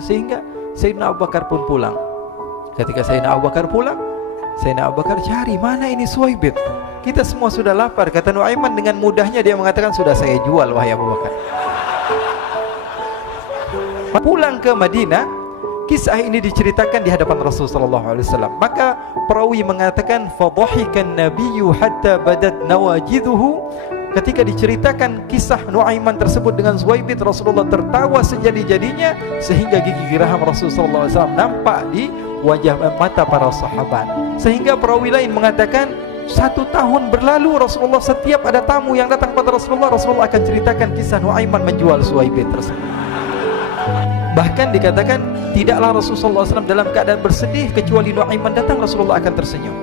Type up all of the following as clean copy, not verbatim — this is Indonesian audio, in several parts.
Sehingga Sayyidina Abu Bakar pun pulang. Ketika Sayyidina Abu Bakar pulang, Sayyidina Abu Bakar cari, mana ini Suwaibit? Kita semua sudah lapar. Kata Nuaiman dengan mudahnya dia mengatakan, sudah saya jual wahai Abu Bakar. Pulang ke Madinah, kisah ini diceritakan di hadapan Rasulullah SAW. Maka perawi mengatakan, fadhahikan nabiyyu hatta badat nawajiduhu. Ketika diceritakan kisah Nuaiman tersebut dengan Suwaibit, Rasulullah tertawa sejadi-jadinya sehingga gigi geraham Rasulullah SAW nampak di wajah mata para sahabat. Sehingga perawi lain mengatakan 1 tahun berlalu Rasulullah setiap ada tamu yang datang kepada Rasulullah, Rasulullah akan ceritakan kisah Nuaiman menjual Suwaibit tersebut. Bahkan dikatakan tidaklah Rasulullah SAW dalam keadaan bersedih kecuali Nuaiman datang, Rasulullah akan tersenyum.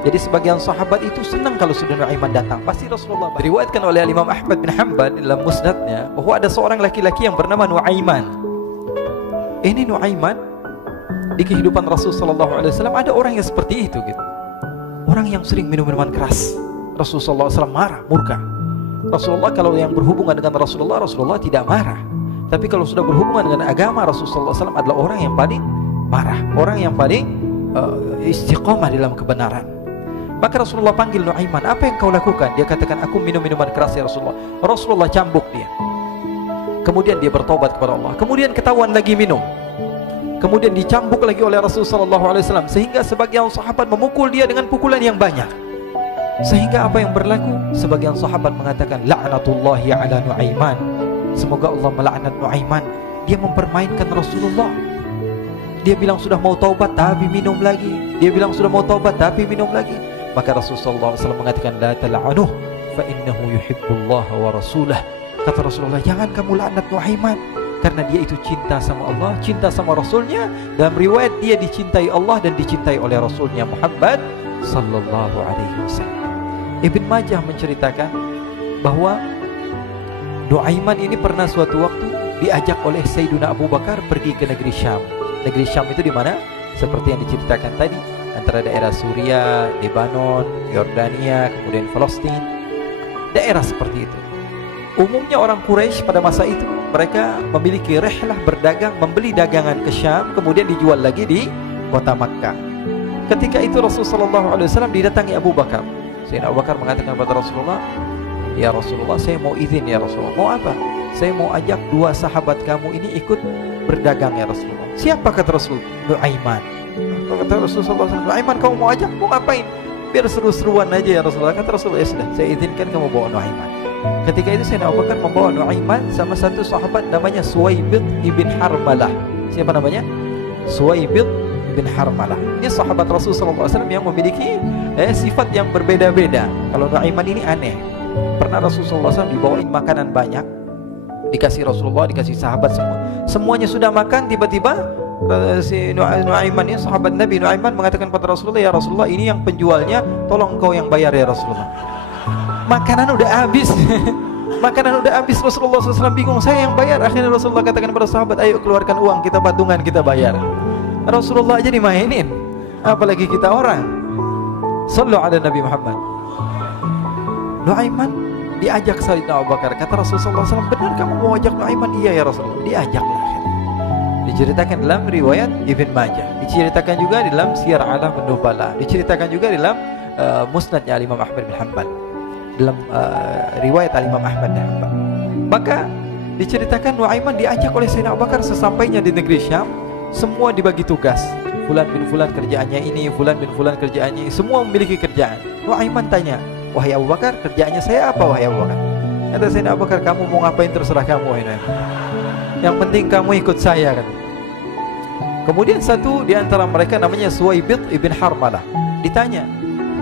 Jadi sebagian sahabat itu senang kalau sudah Nuaiman datang. Pasti Rasulullah. Diriwayatkan oleh Imam Ahmad bin Hanbal dalam musnadnya bahwa ada seorang laki-laki yang bernama Nuaiman. Ini Nuaiman di kehidupan Rasulullah SAW ada orang yang seperti itu gitu. Orang yang sering minum minuman keras. Rasulullah SAW marah, murka. Rasulullah kalau yang berhubungan dengan Rasulullah tidak marah. Tapi kalau sudah berhubungan dengan agama, Rasulullah SAW adalah orang yang paling marah, orang yang paling istiqomah dalam kebenaran. Maka Rasulullah panggil Nuaiman, apa yang kau lakukan? Dia katakan, aku minum minuman keras ya Rasulullah. Rasulullah cambuk dia. Kemudian dia bertobat kepada Allah. Kemudian ketahuan lagi minum. Kemudian dicambuk lagi oleh Rasulullah SAW. Sehingga sebagian sahabat memukul dia dengan pukulan yang banyak. Sehingga apa yang berlaku? Sebagian sahabat mengatakan, la'natullahi ala Nuaiman. Semoga Allah melaknat Nuaiman. Dia mempermainkan Rasulullah. Dia bilang sudah mau taubat tapi minum lagi. Dia bilang sudah mau taubat tapi minum lagi. Maka Rasulullah SAW mengatakan, la tal'anuh fa innahu yuhibbullaha wa rasulah. Kata Rasulullah, jangan kamu laknat Nuaiman, karena dia itu cinta sama Allah, cinta sama Rasulnya. Dalam riwayat dia dicintai Allah dan dicintai oleh Rasulnya Muhammad sallallahu alaihi wasallam. Ibn Majah menceritakan bahwa Nuaiman ini pernah suatu waktu diajak oleh Sayyidina Abu Bakar pergi ke negeri Syam. Negeri Syam itu di mana? Seperti yang diceritakan tadi, antara daerah Suriah, Lebanon, Yordania, kemudian Palestina, daerah seperti itu. Umumnya orang Quraisy pada masa itu mereka memiliki rihlah berdagang, membeli dagangan ke Syam, kemudian dijual lagi di kota Makkah. Ketika itu Rasulullah SAW didatangi Abu Bakar. Sayyidina Abu Bakar mengatakan kepada Rasulullah, ya Rasulullah, saya mau izin ya Rasulullah. Mau apa? Saya mau ajak 2 sahabat kamu ini ikut berdagang ya Rasulullah. Siapa? Kata Rasul? Nuaiman. Kata Rasulullah SAW, Nuaiman kamu mau ajak? Mau ngapain? Biar seru-seruan aja ya Rasulullah. Kata Rasulullah, ya sudah, saya izinkan kamu bawa Nuaiman. Ketika itu Sayyidina Abu Bakar membawa Nuaiman sama satu sahabat namanya Suwaibit ibn Harmalah. Siapa namanya? Suwaibit ibn Harmalah. Ini sahabat Rasulullah SAW yang memiliki sifat yang berbeda-beda. Kalau Nuaiman ini aneh. Pernah Rasulullah SAW dibawain makanan banyak, dikasih Rasulullah, dikasih sahabat semua. Semuanya sudah makan, tiba-tiba si Nuaiman ini, sahabat Nabi Nuaiman mengatakan kepada Rasulullah, ya Rasulullah, ini yang penjualnya, tolong kau yang bayar ya Rasulullah. Makanan udah habis. Makanan udah habis, Rasulullah SAW bingung, saya yang bayar. Akhirnya Rasulullah katakan kepada sahabat, ayo keluarkan uang, kita patungan, kita bayar. Rasulullah aja dimainin, apalagi kita orang. Sallu ala Nabi Muhammad. Nuaiman diajak Sayyidina Abu Bakar. Kata Rasulullah SAW, benar kamu mau ajak Nuaiman? Iya ya Rasulullah. Diajaklah. Diceritakan dalam riwayat Ibn Majah, diceritakan juga dalam Syiar A'lam An-Nubala, diceritakan juga dalam musnadnya Imam Ahmad bin Hanbal, dalam riwayat Imam Ahmad bin Hanbal. Maka diceritakan Nuaiman diajak oleh Sayyidina Abu Bakar. Sesampainya di negeri Syam, semua dibagi tugas. Fulan bin Fulan kerjaannya ini, Fulan bin Fulan kerjaannya ini, semua memiliki kerjaan. Nuaiman tanya, wahai Abu Bakar, kerjaannya saya apa wahai Abu Bakar? Kata Sayyidina Abu Bakar, kamu mau ngapain terserah kamu wahai Nuaiman. Yang penting kamu ikut saya kan. Kemudian satu di antara mereka namanya Suwaibit ibn Harmalah ditanya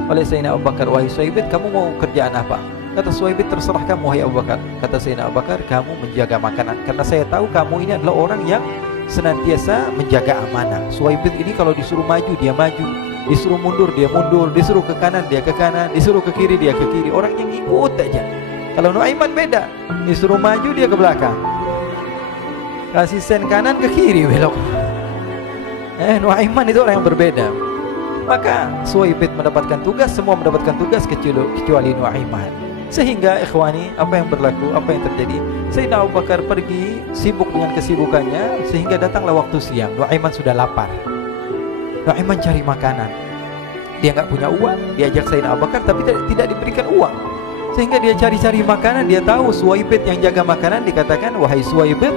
oleh Sayyidina Abu Bakar, wahai Suwaibit, kamu mau kerjaan apa? Kata Suwaibit, terserah kamu wahai Abu Bakar. Kata Sayyidina Abu Bakar, kamu menjaga makanan, karena saya tahu kamu ini adalah orang yang senantiasa menjaga amanah. Suwaibit ini kalau disuruh maju dia maju, disuruh mundur dia mundur, disuruh ke kanan dia ke kanan, disuruh ke kiri dia ke kiri. Orang yang ikut aja. Kalau Nuaiman beda, disuruh maju dia ke belakang, kasih sen kanan ke kiri belok. Nuaiman itu orang yang berbeda. Maka Suwaibit mendapatkan tugas, semua mendapatkan tugas kecuali Nuaiman. Sehingga ikhwani, apa yang berlaku, apa yang terjadi, Sayyidina Abu Bakar pergi sibuk dengan kesibukannya, sehingga datanglah waktu siang. Nuaiman sudah lapar. Nuaiman cari makanan. Dia nggak punya uang, diajak Sayyidina Abu Bakar tapi tidak diberikan uang. Sehingga dia cari-cari makanan. Dia tahu Suwaibid yang jaga makanan, dikatakan, wahai Suwaibid,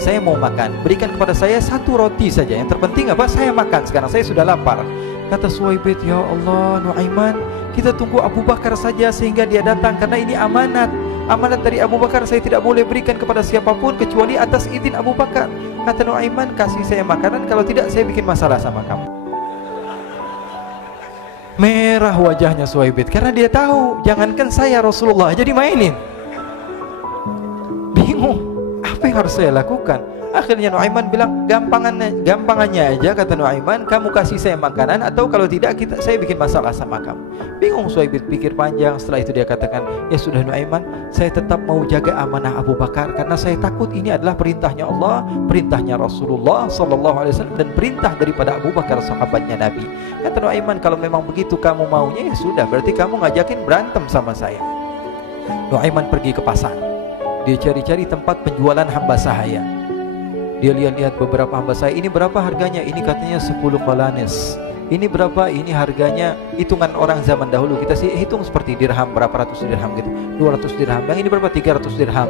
saya mau makan, berikan kepada saya satu roti saja. Yang terpenting apa? Saya makan sekarang, saya sudah lapar. Kata Suwaibid, ya Allah Nuaiman, kita tunggu Abu Bakar saja sehingga dia datang, karena ini amanat. Amanat dari Abu Bakar, saya tidak boleh berikan kepada siapapun kecuali atas izin Abu Bakar. Kata Nuaiman, kasih saya makanan, kalau tidak saya bikin masalah sama kamu. Merah wajahnya Suwaibid, karena dia tahu, jangankan saya, Rasulullah jadi mainin. Bingung, apa yang harus saya lakukan? Akhirnya Nuaiman bilang, gampangannya aja, kata Nuaiman, kamu kasih saya makanan, atau kalau tidak saya bikin masalah sama kamu. Bingung Suwaibid, pikir panjang. Setelah itu dia katakan, ya sudah Nuaiman, saya tetap mau jaga amanah Abu Bakar, karena saya takut ini adalah perintahnya Allah, perintahnya Rasulullah SAW, dan perintah daripada Abu Bakar, sahabatnya Nabi. Kata Nuaiman, kalau memang begitu kamu maunya, ya sudah, berarti kamu ngajakin berantem sama saya. Nuaiman pergi ke pasar. Dia cari-cari tempat penjualan hamba sahaya. Dia lihat-lihat beberapa hamba sahaya. Ini berapa harganya? Ini katanya 10 qalanis. Ini berapa? Ini harganya hitungan orang zaman dahulu. Kita sih hitung seperti dirham, berapa ratus dirham gitu. 200 dirham. Yang ini berapa? 300 dirham.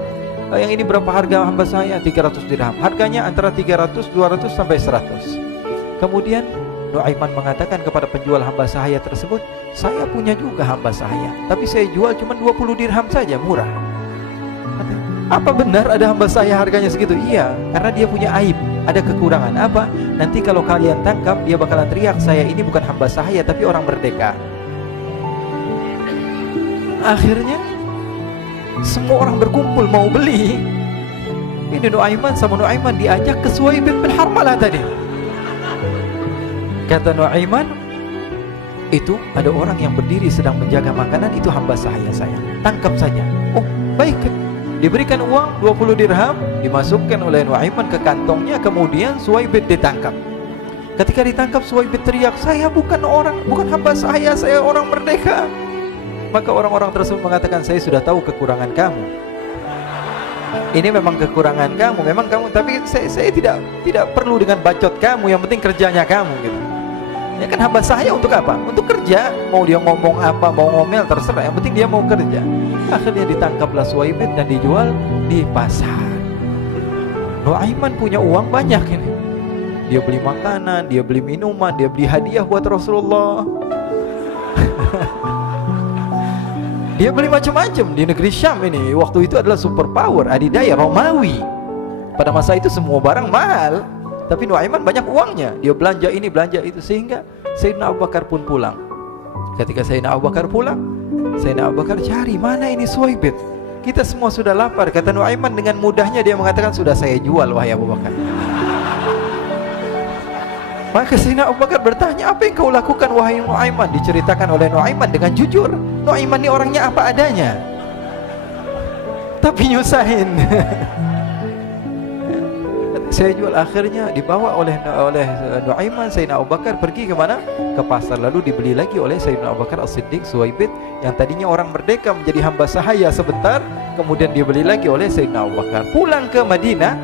Yang ini berapa harga hamba sahaya? 300 dirham. Harganya antara 300, 200 sampai 100. Kemudian Nuaiman mengatakan kepada penjual hamba sahaya tersebut, saya punya juga hamba sahaya, tapi saya jual cuma 20 dirham saja, murah. Apa benar ada hamba saya harganya segitu? Iya, karena dia punya aib, ada kekurangan. Apa? Nanti kalau kalian tangkap, dia bakalan teriak, saya ini bukan hamba sahaya tapi orang merdeka. Akhirnya semua orang berkumpul mau beli. Ini Nuaiman sama Nuaiman diajak ke Suwaibid bin Harmalah tadi. Kata Nuaiman, itu ada orang yang berdiri sedang menjaga makanan, itu hamba sahaya saya, tangkap saja. Oh baik. Diberikan uang 20 dirham, dimasukkan oleh Nuaiman ke kantongnya, kemudian Suwaibid ditangkap. Ketika ditangkap, Suwaibid teriak, saya bukan hamba saya orang merdeka. Maka orang-orang tersebut mengatakan, saya sudah tahu kekurangan kamu. Ini memang kekurangan kamu, memang kamu, tapi saya tidak perlu dengan bacot kamu, yang penting kerjanya kamu gitu. Ya kan hamba saya untuk apa? Untuk kerja. Mau dia ngomong apa, mau ngomel terserah, yang penting dia mau kerja. Akhirnya ditangkaplah Suwaibid dan dijual di pasar. Nuaiman punya uang banyak ini. Dia beli makanan, dia beli minuman, dia beli hadiah buat Rasulullah. Dia beli macam-macam di negeri Syam ini. Waktu itu adalah superpower, adidaya Romawi. Pada masa itu semua barang mahal. Tapi Nuaiman banyak uangnya, dia belanja ini, belanja itu, sehingga Sayyidina Abu Bakar pun pulang. Ketika Sayyidina Abu Bakar pulang, Sayyidina Abu Bakar cari, mana ini Suwaibid? Kita semua sudah lapar. Kata Nuaiman dengan mudahnya dia mengatakan, sudah saya jual wahai Abu Bakar. Maka Sayyidina Abu Bakar bertanya, apa yang kau lakukan wahai Nuaiman? Diceritakan oleh Nuaiman dengan jujur. Nuaiman ini orangnya apa adanya, tapi nyusahin. Saya jual. Akhirnya dibawa oleh Nuaiman. Sayyidina Abu Bakar pergi ke mana? Ke pasar. Lalu dibeli lagi oleh Sayyidina Abu Bakar As-Siddiq, Suwaibid yang tadinya orang merdeka menjadi hamba sahaya sebentar, kemudian dibeli lagi oleh Sayyidina Abu Bakar. Pulang ke Madinah,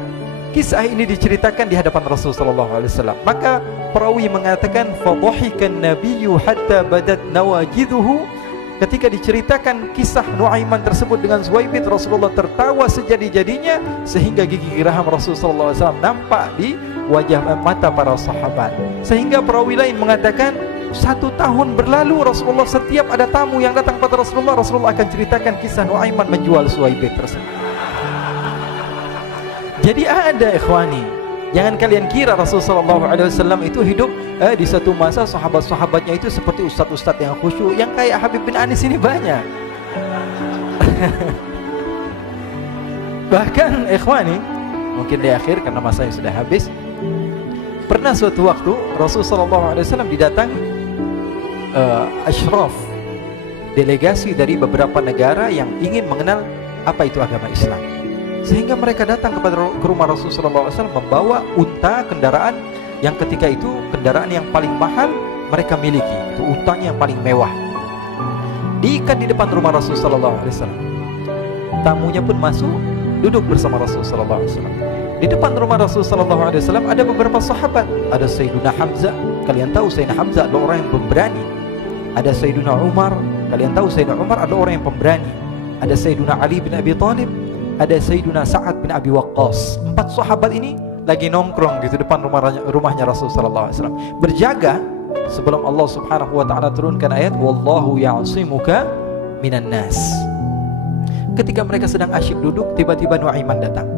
kisah ini diceritakan di hadapan Rasulullah SAW. Maka perawi mengatakan, fadhahikan nabiyyu hatta badat nawajiduhu. Ketika diceritakan kisah Nuaiman tersebut dengan Suwaibid, Rasulullah tertawa sejadi-jadinya sehingga gigi geraham Rasulullah SAW nampak di wajah mata para sahabat. Sehingga perawi lain mengatakan, 1 tahun berlalu Rasulullah, setiap ada tamu yang datang pada Rasulullah, Rasulullah akan ceritakan kisah Nuaiman menjual Suwaibid tersebut. Jadi ada ikhwani, jangan kalian kira Rasulullah SAW itu hidup di satu masa sahabat-sahabatnya itu seperti ustadz-ustadz yang khusyuk, yang kayak Habib bin Anis ini banyak. Bahkan ikhwani, mungkin di akhir karena masanya sudah habis, pernah suatu waktu Rasulullah SAW didatangi asyraf, delegasi dari beberapa negara yang ingin mengenal apa itu agama Islam. Sehingga mereka datang ke rumah Rasulullah SAW membawa unta, kendaraan yang ketika itu kendaraan yang paling mahal mereka miliki, itu untanya yang paling mewah. diikat di depan rumah Rasul sallallahu alaihi wasallam. Tamunya pun masuk, duduk bersama Rasul sallallahu alaihi wasallam. Di depan rumah Rasul sallallahu alaihi wasallam ada beberapa sahabat. Ada Sayyiduna Hamzah. Kalian tahu Sayyidina Hamzah adalah orang yang pemberani. Ada Sayyiduna Umar. Kalian tahu Sayyidina Umar adalah orang yang pemberani. Ada Sayyiduna Ali bin Abi Thalib. Ada Sayyiduna Sa'ad bin Abi Waqqas. 4 sahabat ini lagi nongkrong gitu depan rumahnya Rasul sallallahu alaihi wasallam, berjaga sebelum Allah Subhanahu wa taala turunkan ayat wallahu ya'simuka minan nas. Ketika mereka sedang asyik duduk, tiba-tiba Nuaiman datang.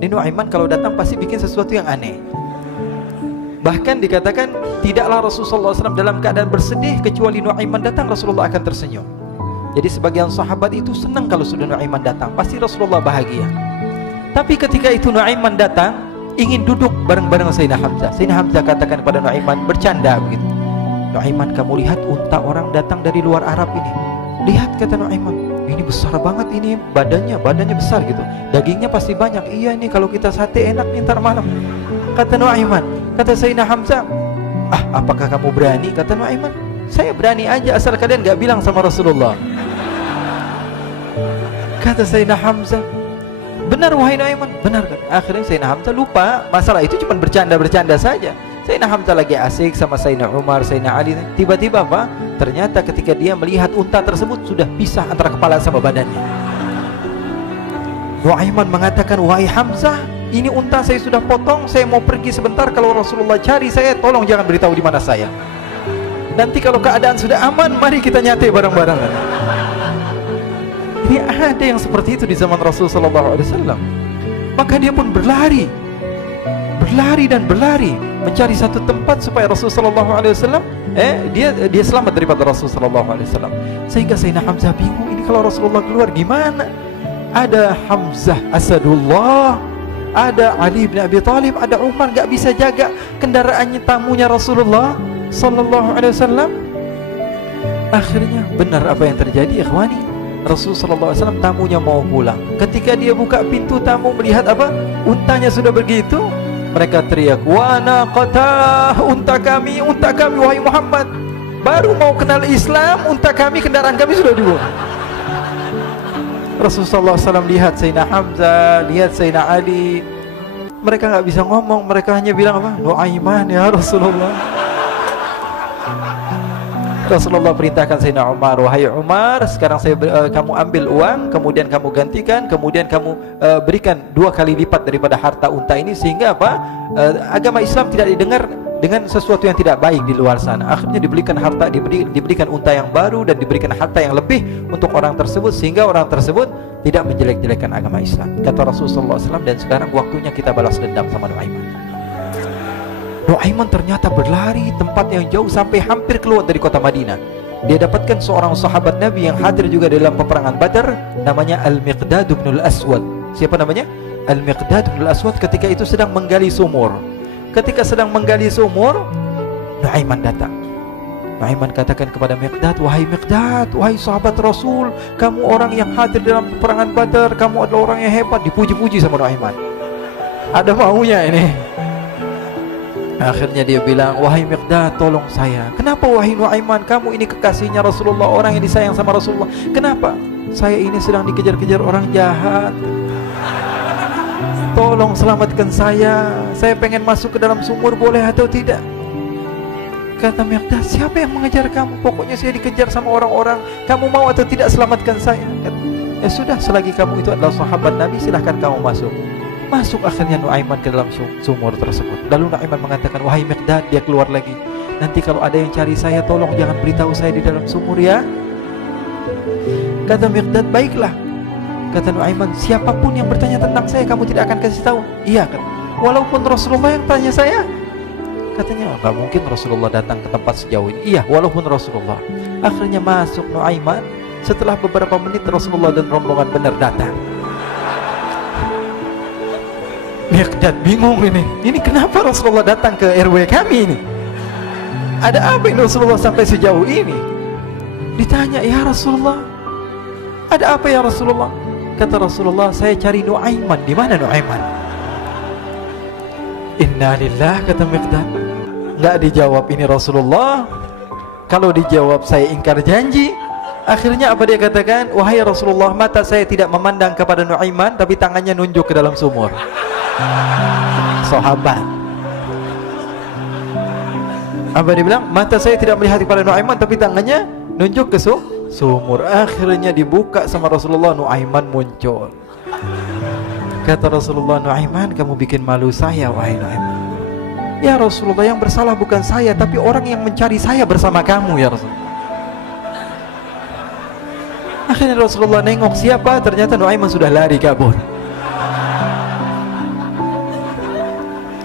Ini Nuaiman kalau datang pasti bikin sesuatu yang aneh. Bahkan dikatakan tidaklah Rasulullah SAW dalam keadaan bersedih, kecuali Nuaiman datang Rasulullah akan tersenyum. Jadi sebagian sahabat itu senang kalau sudah Nuaiman datang, pasti Rasulullah bahagia. Tapi ketika itu Nuaiman datang, ingin duduk bareng-bareng Sayyidina Hamzah. Sayyidina Hamzah katakan kepada Nuaiman, bercanda begitu. Nuaiman, kamu lihat unta orang datang dari luar Arab ini. Lihat, kata Nuaiman, ini besar banget ini, badannya besar gitu. Dagingnya pasti banyak. Iya nih kalau kita sate enak nih ntar malam. Kata Nuaiman. Kata Sayyidina Hamzah, apakah kamu berani? Kata Nuaiman, saya berani aja asal kalian gak bilang sama Rasulullah. Kata Sayyidina Hamzah, benar wahai Nuaiman, benar kan? Akhirnya Sayyidina Hamzah lupa masalah itu, cuma bercanda-bercanda saja. Sayyidina Hamzah lagi asik sama Sayyidina Umar, Sayyidina Ali. Tiba-tiba apa? Ternyata ketika dia melihat unta tersebut sudah pisah antara kepala sama badannya. Nuaiman mengatakan, wahai Hamzah, ini unta saya sudah potong, saya mau pergi sebentar. Kalau Rasulullah cari saya, tolong jangan beritahu di mana saya. Nanti kalau keadaan sudah aman, mari kita nyate bareng-bareng. Ini ada yang seperti itu di zaman Rasulullah SAW. Maka dia pun berlari dan berlari mencari satu tempat supaya Rasulullah SAW dia selamat daripada Rasulullah SAW. Sehingga Sayyidina Hamzah bingung, ini kalau Rasulullah keluar gimana? Ada Hamzah Asadullah, ada Ali bin Abi Thalib, ada Umar, gak bisa jaga kendaraannya, tamunya Rasulullah sallallahu alaihi wasallam. Akhirnya benar apa yang terjadi, ikhwani. Rasul sallallahu alaihi wasallam tamunya mau pulang. Ketika dia buka pintu, tamu melihat apa? Untanya sudah begitu. Mereka teriak, "Wa naqatah, unta kami wahai Muhammad. Baru mau kenal Islam, unta kami, kendaraan kami sudah dibuang." Rasulullah SAW lihat Sayyidina Hamzah, lihat Sayyidina Ali. Mereka gak bisa ngomong, mereka hanya bilang apa? Nuaiman ya Rasulullah. Rasulullah perintahkan Sayyidina Umar, wahai Umar, sekarang kamu ambil uang, kemudian kamu gantikan, kemudian kamu berikan 2 kali lipat daripada harta unta ini, sehingga apa? Agama Islam tidak didengar dengan sesuatu yang tidak baik di luar sana. Akhirnya diberikan harta, diberikan unta yang baru dan diberikan harta yang lebih untuk orang tersebut, sehingga orang tersebut tidak menjelek-jelekan agama Islam. Kata Rasulullah SAW, dan sekarang waktunya kita balas dendam sama Nuaiman. Nuaiman ternyata berlari tempat yang jauh sampai hampir keluar dari kota Madinah. Dia dapatkan seorang sahabat Nabi yang hadir juga dalam peperangan Badar, namanya Al-Miqdad bin Al-Aswad. Siapa namanya? Al-Miqdad bin Al-Aswad ketika itu sedang menggali sumur. Ketika sedang menggali sumur, Nuaiman datang. Nuaiman katakan kepada Miqdad, wahai Miqdad, wahai sahabat Rasul, kamu orang yang hadir dalam peperangan Badar, kamu adalah orang yang hebat. Dipuji-puji sama Nuaiman. Ada maunya ini. Akhirnya dia bilang, wahai Miqdad, tolong saya. Kenapa wahai Nuaiman, kamu ini kekasihnya Rasulullah, orang yang disayang sama Rasulullah. Kenapa? Saya ini sedang dikejar-kejar orang jahat. Tolong selamatkan saya pengen masuk ke dalam sumur, boleh atau tidak? Kata Miqdad, siapa yang mengejar kamu? Pokoknya saya dikejar sama orang-orang. Kamu mau atau tidak selamatkan saya? Ya sudah, selagi kamu itu adalah sahabat Nabi, silahkan kamu masuk. Masuk akhirnya Nuaiman ke dalam sumur tersebut. Lalu Nuaiman mengatakan, wahai Miqdad, dia keluar lagi. Nanti kalau ada yang cari saya, tolong jangan beritahu saya di dalam sumur ya. Kata Miqdad, baiklah. Kata Nuaiman, siapapun yang bertanya tentang saya, kamu tidak akan kasih tahu? Iya kan? Walaupun Rasulullah yang tanya saya? Katanya, nggak mungkin Rasulullah datang ke tempat sejauh ini. Iya, walaupun Rasulullah. Akhirnya masuk Nuaiman. Setelah beberapa menit, Rasulullah dan rombongan benar datang. Miqdad bingung ini. Ini kenapa Rasulullah datang ke RW kami ini? Ada apa ini Rasulullah sampai sejauh ini? Ditanya, ya Rasulullah, ada apa ya Rasulullah? Kata Rasulullah, saya cari Nuaiman. Di mana Nuaiman? Innalillah, kata Miqdad. Nggak dijawab ini Rasulullah. Kalau dijawab saya ingkar janji. Akhirnya apa dia katakan? Wahai Rasulullah, mata saya tidak memandang kepada Nuaiman, tapi tangannya nunjuk ke dalam sumur. Sahabat. Apa dia bilang? Mata saya tidak melihat kepada Nuaiman, tapi tangannya nunjuk ke sumur. Akhirnya dibuka sama Rasulullah, Nuaiman muncul. Kata Rasulullah, Nuaiman, kamu bikin malu saya, wahai Nuaiman. Ya Rasulullah, yang bersalah bukan saya, tapi orang yang mencari saya bersama kamu, ya Rasulullah. Akhirnya Rasulullah nengok siapa, ternyata Nuaiman sudah lari kabur.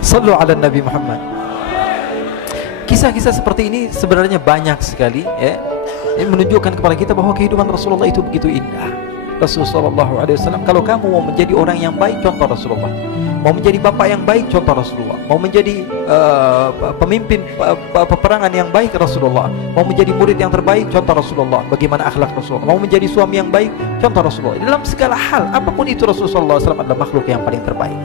Sallu ala Nabi Muhammad. Kisah-kisah seperti ini sebenarnya banyak sekali, ya. Ini menunjukkan kepada kita bahwa kehidupan Rasulullah itu begitu indah. Rasulullah SAW, kalau kamu mau menjadi orang yang baik, contoh Rasulullah. Mau menjadi bapak yang baik, contoh Rasulullah. Mau menjadi pemimpin peperangan yang baik, Rasulullah. Mau menjadi murid yang terbaik, contoh Rasulullah. Bagaimana akhlak Rasulullah. Mau menjadi suami yang baik, contoh Rasulullah. Dalam segala hal, apapun itu, Rasulullah SAW adalah makhluk yang paling terbaik.